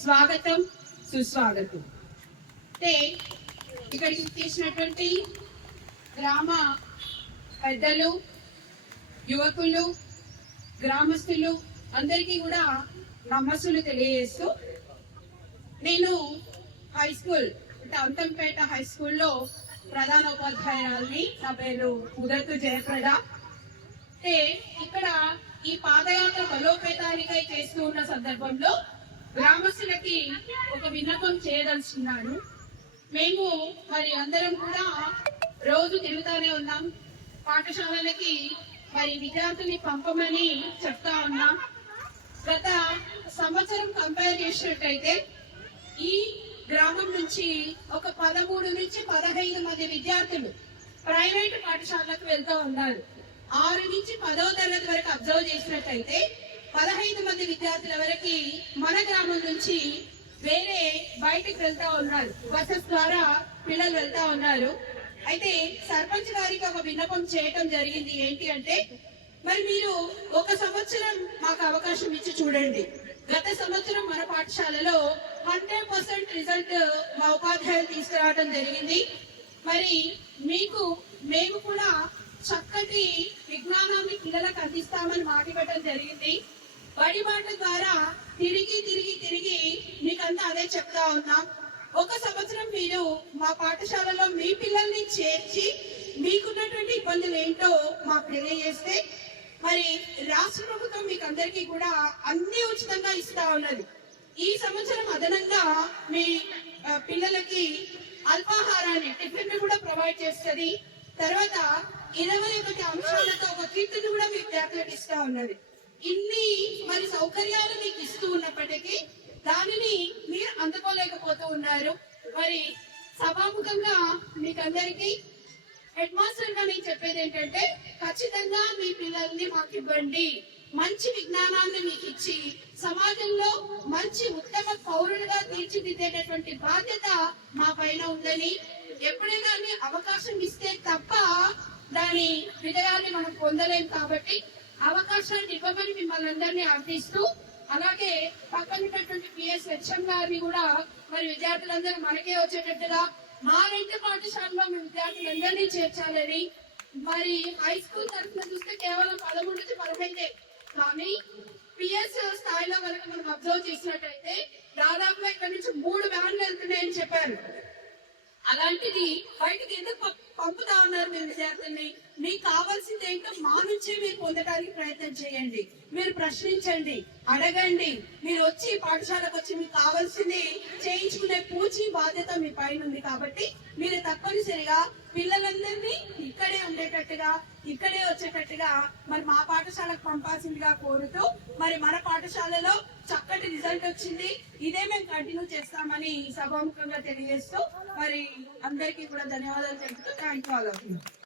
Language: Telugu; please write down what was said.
స్వాగతం సుస్వాగతం. అంటే ఇక్కడికి చేసినటువంటి గ్రామ పెద్దలు, యువకులు, గ్రామస్తులు అందరికీ కూడా నమస్సులు తెలియజేస్తూ, నేను హై స్కూల్ అంటే అంతంపేట హై స్కూల్లో ప్రధాన ఉపాధ్యాయురాలిని. నా పేరు ఉదత్తు జయప్రద. అంటే ఇక్కడ ఈ పాదయాత్ర బలోపేతానికై చేస్తూ ఉన్న సందర్భంలో గ్రామస్తులకి ఒక విన్నపం చేయదలుచుకున్నాను. మేము మరి అందరం కూడా రోజు తిరుగుతానే ఉన్నాం, పాఠశాలలకి మరి విద్యార్థుల్ని పంపమని చెప్తా ఉన్నాం. గత సంవత్సరం కంపేర్ చేసినట్టయితే ఈ గ్రామం నుంచి ఒక 13 నుంచి 15 మంది విద్యార్థులు ప్రైవేటు పాఠశాలకు వెళ్తూ ఉన్నారు. 6 నుంచి 10వ తరగతి వరకు అబ్జర్వ్ చేసినట్టయితే 15 మంది విద్యార్థుల వరకు మన గ్రామం నుంచి వేరే బయటికి వెళ్తా ఉన్నారు. బస్సెస్ ద్వారా పిల్లలు వెళ్తా ఉన్నారు. అయితే సర్పంచ్ గారికి ఒక విన్నపం చేయటం జరిగింది. ఏంటి అంటే, మరి మీరు ఒక సంవత్సరం మాకు అవకాశం ఇచ్చి చూడండి. గత సంవత్సరం మన పాఠశాలలో 100% రిజల్ట్ మా ఉపాధ్యాయులు తీసుకురావడం జరిగింది. మరి మేము కూడా చక్కటి విజ్ఞానాన్ని పిల్లలకు అందిస్తామని మాట ఇవ్వడం జరిగింది. బడి మాట ద్వారా తిరిగి మీకంతా అదే చెప్తా ఉన్నాం. ఒక సంవత్సరం మీరు మా పాఠశాలలో మీ పిల్లల్ని చేర్చి మీకున్నటువంటి ఇబ్బందులు ఏంటో మాకు తెలియజేస్తే, మరి రాష్ట్ర ప్రభుత్వం మీకు అందరికీ కూడా అన్ని ఉచితంగా ఇస్తా ఉన్నది. ఈ సంవత్సరం అదనంగా మీ పిల్లలకి అల్పాహారాన్ని, టిఫిన్ కూడా ప్రొవైడ్ చేస్తుంది. తర్వాత 21 అంశాలతో ఒక కిట్ కూడా మీ విద్యార్థులకు ఇస్తా ఉన్నది. ఇన్ని మరి సౌకర్యాలు మీకు ఇస్తూ ఉన్నప్పటికీ దానిని మీరు అందుకోలేకపోతూ ఉన్నారు. మరి సభాముఖంగా మీకందరికీ హెడ్ మాస్టర్ గా నేను చెప్పేది ఏంటంటే, ఖచ్చితంగా మీ పిల్లల్ని మాకు ఇవ్వండి. మంచి విజ్ఞానాన్ని మీకు ఇచ్చి సమాజంలో మంచి ఉత్తమ పౌరులుగా తీర్చిదిద్దేటటువంటి బాధ్యత మా పైన ఉందని, ఎప్పుడే కానీ అవకాశం ఇస్తే తప్ప దాని విజయాన్ని మనం పొందలేం. కాబట్టి అవకాశాన్ని ఇవ్వమని మిమ్మల్ని అందరినీ అర్థిస్తూ, అలాగే పక్కనటువంటి పిఎస్ హెచ్ఎం గారిని కూడా మరి విద్యార్థులందరూ మనకే వచ్చేటట్టుగా మా రెండు పాఠశాలలో మీ విద్యార్థులందరినీ చేర్చాలని. మరి హై స్కూల్ తరఫున చూస్తే కేవలం 13 నుంచి 15, కానీ పిఎస్ స్థాయిలో వరకు మనం అబ్జర్వ్ చేసినట్టయితే దాదాపుగా ఇక్కడ నుంచి 3 వ్యాన్లు వెళ్తున్నాయని చెప్పారు. అలాంటిది బయటకు ఎందుకు పంపుతా ఉన్నారు మీ విద్యార్థుల్ని? మీకు కావాల్సింది ఏంటో మా నుంచే మీరు పొందడానికి ప్రయత్నం చేయండి. మీరు ప్రశ్నించండి, అడగండి. మీరు వచ్చి పాఠశాలకు వచ్చి మీకు కావాల్సింది చేయించుకునే పూచి బాధ్యత మీ పైన ఉంది. కాబట్టి మీరు తప్పనిసరిగా పిల్లలందరినీ ఇక్కడే ఉండేటట్టుగా, ఇక్కడే వచ్చేటట్టుగా మరి మా పాఠశాలకు పంపాల్సిందిగా కోరుతూ, మరి మన పాఠశాలలో చక్కటి రిజల్ట్ వచ్చింది. ఇదే మేము కంటిన్యూ చేస్తామని సభాముఖంగా తెలియజేస్తూ, మరి అందరికీ కూడా ధన్యవాదాలు చెబుతూ thank you all of you.